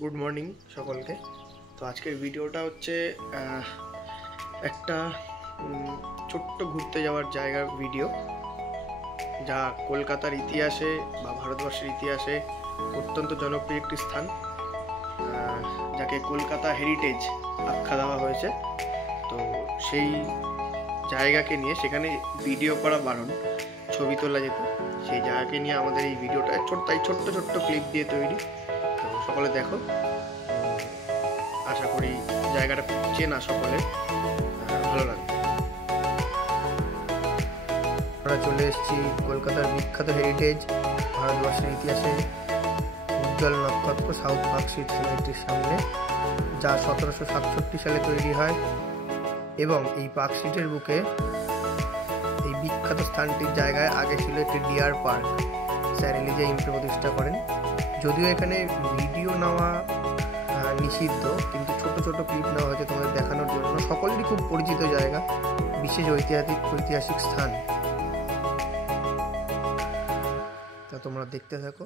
Good morning সকলকে। তো আজকের ভিডিওটা হচ্ছে একটা ছোট্ট ঘুরতে যাওয়ার জায়গার ভিডিও, যা কলকাতার ইতিহাসে বা ভারতবর্ষের ইতিহাসে অত্যন্ত জনপ্রিয় একটি স্থান, যাকে কলকাতা হেরিটেজ আখ্যা দেওয়া হয়েছে। তো সেই জায়গাকে নিয়ে সেখানে ভিডিও করা বারণ, ছবি তোলা যেত, সেই জায়গাকে নিয়ে আমাদের এই ভিডিওটা ছোট্ট ছোট্ট ক্লিপ দিয়ে তৈরি। তো সকলে দেখো, আশা করি জায়গাটা চেনা সকলে ভালো লাগবে। আমরা চলে এসেছি কলকাতার বিখ্যাত হেরিটেজ, ভারতবর্ষের ইতিহাসে উজ্জ্বল নক্ষত্র সাউথ পার্ক স্ট্রিট সিমেট্রির সামনে, যা 1767 সালে তৈরি হয়। এবং এই পার্ক স্ট্রিটের বুকে এই বিখ্যাত স্থানটির জায়গায় আগে ছিল একটি deer park, sir Elijah Impey প্রতিষ্ঠা করেন। যদিও এখানে ভিডিও নেওয়া নিষিদ্ধ, কিন্তু ছোট ছোট ক্লিপ নেওয়া হয়েছে তোমাদের দেখানোর জন্য। সকলেরই খুব পরিচিত জায়গা, বিশেষ ঐতিহাসিক স্থান। তা তোমরা দেখতে থাকো।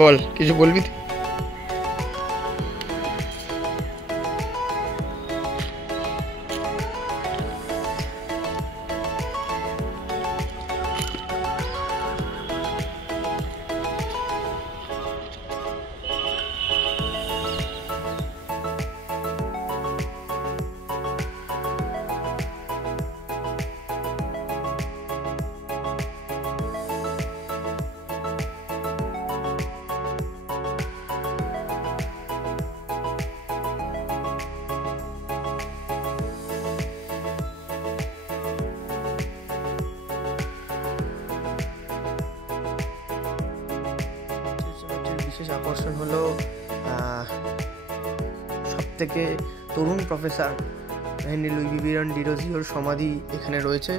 বল, কিছু বলবি? বিশেষ আকর্ষণ হলো সবথেকে তরুণ প্রফেসর হেনরি লুই ভিভিয়ান ডিরোজিওর সমাধি এখানে রয়েছে।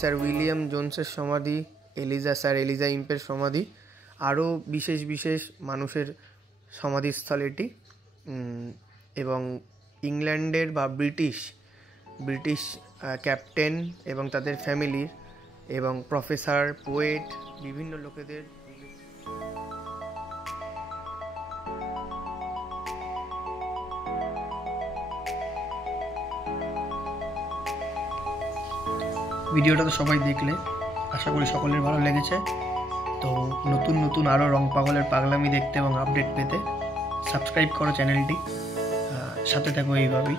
স্যার উইলিয়াম জোনসের সমাধি, স্যার এলিজা ইম্পের সমাধি, আরও বিশেষ মানুষের সমাধিস্থল এটি। এবং ইংল্যান্ডের বা ব্রিটিশ ক্যাপ্টেন এবং তাদের ফ্যামিলির, এবং প্রফেসর, পোয়েট, বিভিন্ন লোকেদের। ভিডিওটা তো সবাই দেখলে, আশা করি সকলের ভালো লেগেছে। তো নতুন আরও রং পাগলের পাগলামি দেখতে এবং আপডেট পেতে সাবস্ক্রাইব করো চ্যানেলটি, সাথে থাকো এইভাবেই।